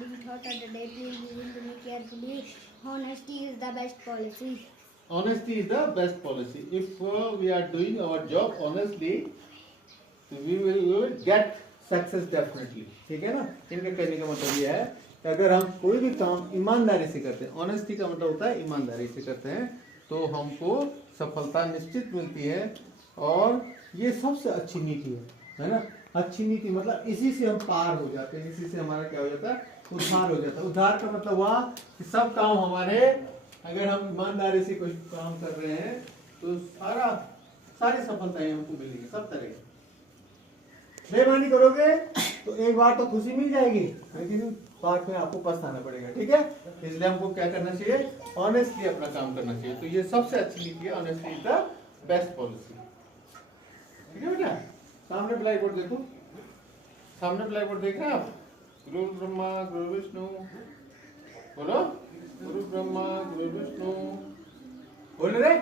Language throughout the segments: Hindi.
daily thought of the day. Please listen to me carefully. Honesty is the best policy. Honesty is the best policy. If we are doing our job honestly, we will get success definitely. ठीक है ना. इनका कहने का मतलब ये है कि अगर हम कोई भी काम ईमानदारी से करते हैं, ऑनेस्टी का मतलब होता है ईमानदारी से करते हैं, तो हमको सफलता निश्चित मिलती है. और ये सबसे अच्छी नीति है ना. अच्छी नीति मतलब इसी से हम पार हो जाते हैं, इसी से हमारा क्या हो जाता है, उद्धार हो जाता है. उद्धार का मतलब हुआ कि सब काम हमारे, अगर हम ईमानदारी से कोई काम कर रहे हैं तो सारी सफलताएं हमको मिलेंगी सब तरह. बेईमानी करोगे तो एक बार तो खुशी मिल जाएगी, लेकिन बाद में आपको पछताना पड़ेगा. ठीक है. इसलिए हमको क्या करना चाहिए, ऑनेस्टली अपना काम करना चाहिए. तो ये सबसे अच्छी नीति है, honestly is the best policy. ठीक है बेटा. सामने ब्लैक बोर्ड देखो, सामने ब्लैक बोर्ड देख रहे हैं आप. गुरु ब्रह्मा गुरु विष्णु, बोलो गुरु ब्रह्मा गुरु विष्णु, बोल रहे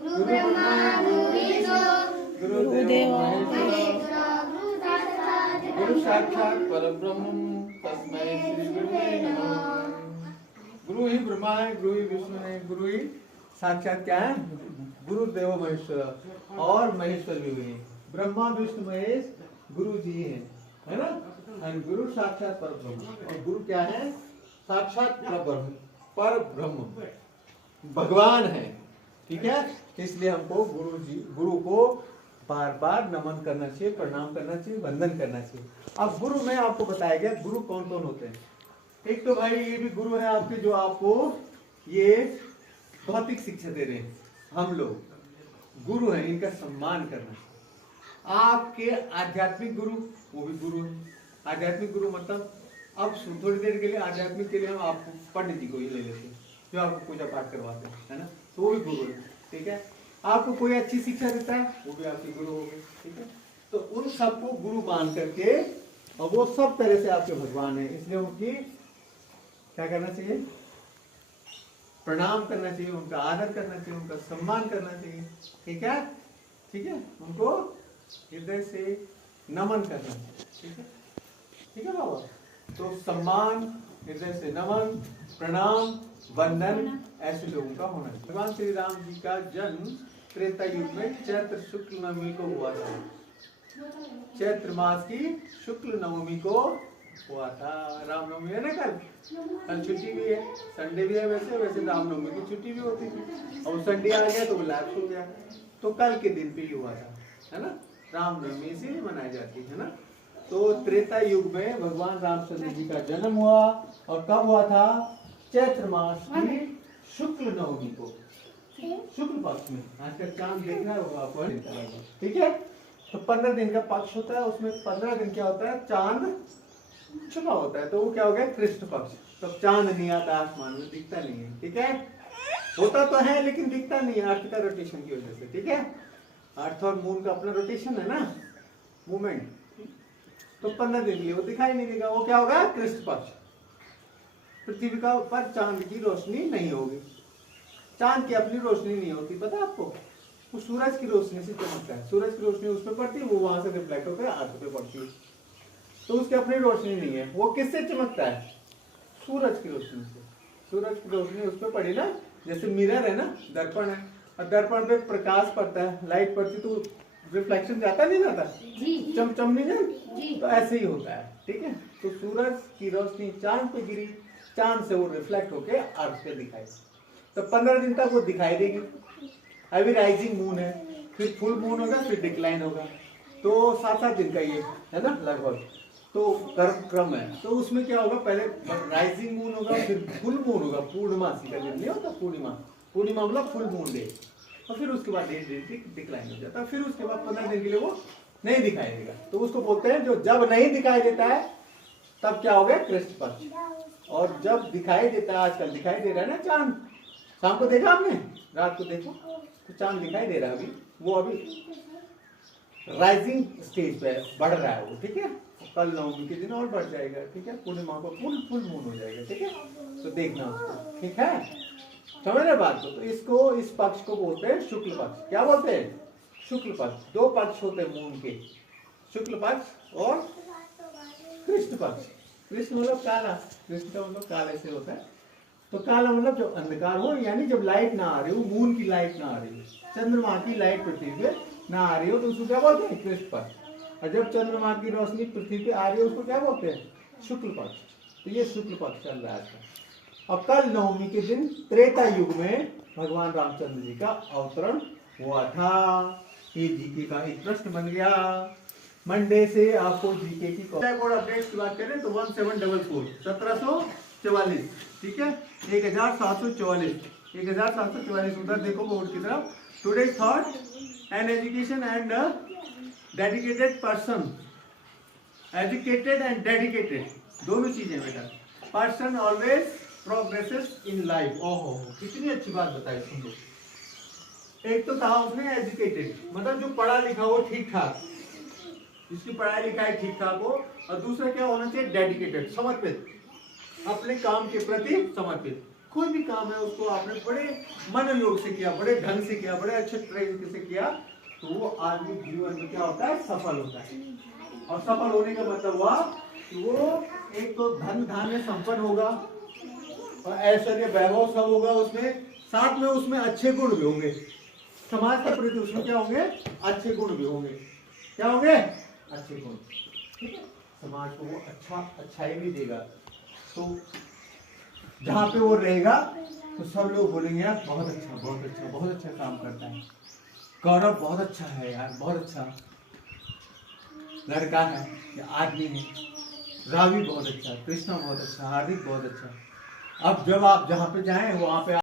गुरु ब्रह्मा गुरु विष्णु गुरुदेव महेश्वरा गुरु साक्षात परब्रह्म तस्मै श्री गुरुवे नमः. गुरु ही ब्रह्मा है, गुरु ही विष्णु है, गुरु ही साक्षात क्या है, गुरुदेव महेश्वर, और महेश्वर भी हुए. ब्रह्मा विष्णु महेश गुरु जी हैं, है ना. और गुरु साक्षात परब्रह्म, और गुरु क्या है, साक्षात परब्रह्म भगवान है. ठीक है. इसलिए हमको गुरु को बार बार नमन करना चाहिए, प्रणाम करना चाहिए, वंदन करना चाहिए. अब गुरु में आपको बताया गया गुरु कौन कौन होते हैं. एक तो भाई ये भी गुरु है आपके, जो आपको ये भौतिक शिक्षा दे रहे हैं. हम लोग गुरु हैं, इनका सम्मान करना. आपके आध्यात्मिक गुरु, वो भी गुरु है. आध्यात्मिक गुरु मतलब अब थोड़ी देर के लिए आध्यात्मिक के लिए हम आपको पंडित जी को ही ले लेते हैं, जो आपको पूजा पाठ करवाते हैं, है ना. तो वो भी गुरु है. ठीक है. आपको कोई अच्छी शिक्षा देता है, वो भी आपके गुरु हो गए. ठीक है. तो उन सबको गुरु मान करके, और वो सब तरह से आपके भगवान है, इसलिए उनकी क्या करना चाहिए, प्रणाम करना चाहिए, उनका आदर करना चाहिए, उनका सम्मान करना चाहिए. ठीक है. ठीक है. उनको हृदय से नमन करना चाहिए. ठीक है. ठीक है बाबा. तो सम्मान, हृदय से नमन, प्रणाम, वंदन, ऐसे लोगों का होना चाहिए. भगवान श्री राम जी का जन्म त्रेता युग में चैत्र शुक्ल नवमी को हुआ था. चैत्र मास की शुक्ल नवमी को हुआ था. रामनवमी है ना कल छुट्टी भी है, संडे भी है. वैसे रामनवमी की छुट्टी भी होती थी, और संडे आ गया तो लैप्स हो गया. तो कल के दिन पे ही हुआ था, है ना. रामनवमी इसीलिए मनाई जाती है ना. तो त्रेता युग में भगवान रामचंद्र जी का जन्म हुआ, और कब हुआ था, चैत्र मास की शुक्ल नवमी को, शुक्ल पक्ष में. आज का चांद देखना होगा आपको. ठीक है. तो 15 दिन का पक्ष होता है, उसमें 15 दिन क्या होता है, चांद छुपा होता है, तो वो क्या हो गया, कृष्ण पक्ष. तो चांद नहीं आता आसमान में, दिखता नहीं है. ठीक है. होता तो है लेकिन दिखता नहीं है, अर्थ का रोटेशन की वजह से. ठीक है. अर्थ और मून का अपना रोटेशन है ना, मूवमेंट. तो 15 दिन के लिए वो दिखाई नहीं देगा. वो क्या होगा, कृष्ण पक्ष. पृथ्वी का ऊपर चांद की रोशनी नहीं होगी. चांद की अपनी रोशनी नहीं होती, पता है आपको. वो सूरज की रोशनी से चमकता है. सूरज की रोशनी उस पर पड़ती है, वो वहां से रिफ्लेक्ट होकर अर्थ पे पड़ती है. तो उसकी अपनी रोशनी नहीं है. वो किससे चमकता है, सूरज की रोशनी से. सूरज की रोशनी उस पर पड़ी ना, जैसे मिरर है ना, दर्पण है, और दर्पण पे प्रकाश पड़ता है, लाइट पड़ती, तो रिफ्लेक्शन जाता नहीं जाता, चम नहीं जाता. तो ऐसे ही होता है. ठीक है. तो सूरज की रोशनी चांद पे गिरी, चांद से वो रिफ्लेक्ट होके अर्थ पे दिखाई. तो 15 दिन तक वो दिखाई देगी. अभी राइजिंग मून है, फिर फुल मून होगा, फिर डिक्लाइन होगा. तो 7-7 दिन का ये है ना लगभग. तो क्रम है. तो उसमें क्या होगा, पहले राइजिंग मून होगा, फिर फुल मून होगा. पूर्णमासी का दिन नहीं होता, पूर्णिमा मतलब फुल मून डे. और फिर उसके बाद डिक्लाइन हो जाता है. फिर उसके बाद 15 दिन के लिए वो नहीं दिखाई देगा. तो उसको बोलते हैं, जो जब नहीं दिखाई देता है तब क्या हो गया, कृष्ण पक्ष. और जब दिखाई देता है, आजकल दिखाई दे रहा है ना चांद. शाम को देखा आपने, रात को देखो तो चांद दिखाई दे रहा है. अभी वो अभी राइजिंग स्टेज पे बढ़ रहा है वो. ठीक है. कल नवमी के दिन और बढ़ जाएगा. ठीक है. पूर्णिमा को फुल मून हो जाएगा. ठीक है. तो देखना उसको. ठीक है. समझ रहे बात को. तो इसको, इस पक्ष को बोलते हैं शुक्ल पक्ष. क्या बोलते हैं, शुक्ल पक्ष. 2 पक्ष होते हैं मून के, शुक्ल पक्ष और कृष्ण पक्ष. कृष्ण मतलब काला, कृष्ण का मतलब काला ऐसे होता है। तो काला मतलब जब अंधकार हो, यानी जब लाइट ना आ रही हो, मून की लाइट ना आ रही हो, चंद्रमा की लाइट पृथ्वी पे ना आ रही हो, तो उसको क्या बोलते हैं? कृष्ण पक्ष। और जब चंद्रमा की रोशनी पृथ्वी पे आ रही है, उसको क्या बोलते हैं? शुक्ल पक्ष। तो ये शुक्ल पक्ष चल रहा है। और कल नवमी के दिन त्रेता युग में भगवान रामचंद्र जी का अवतरण हुआ था। ये जीके का एक प्रश्न बन गया। मंडे से आपको जीके की बोर्ड अपडेट्स की बात करें तो 1744 1744, ठीक है, 1744 उधर देखो बोर्ड की तरफ। Today thought an education and dedicated person, educated and dedicated दोनों चीजें बेटा। Person always progresses in life. ओहो कितनी अच्छी बात बताई, सुन लो। एक तो कहा उसने एजुकेटेड, मतलब जो पढ़ा लिखा हो ठीक ठाक, जिसकी पढ़ाई लिखाई ठीक ठाक हो। और दूसरा क्या होना चाहिए? डेडिकेटेड, समर्पित, अपने काम के प्रति समर्पित। कोई भी काम है उसको आपने बड़े मनोयोग से किया, बड़े ढंग से किया, बड़े अच्छे तरीके से किया, तो वो आदमी जीवन में क्या होता है? सफल होता है। और सफल होने का मतलब हुआ कि वो एक तो धन धान्य संपन्न होगा और ऐश्वर्य वैभव सब होगा उसमें, साथ में उसमें अच्छे गुण भी होंगे, समाज के प्रति उसमें क्या होंगे? अच्छे गुण भी होंगे। क्या होंगे? अच्छे गुण, ठीक है। समाज को वो अच्छाई भी देगा। तो जहाँ पे वो रहेगा तो सब लोग बोलेंगे यार बहुत अच्छा, बहुत अच्छा, बहुत अच्छा काम करता है, गौरव बहुत अच्छा है यार, बहुत अच्छा लड़का है या आदमी है, रावी बहुत अच्छा, कृष्णा बहुत अच्छा, हार्दिक बहुत अच्छा। अब जब आप जहाँ पे जाएं वहाँ पे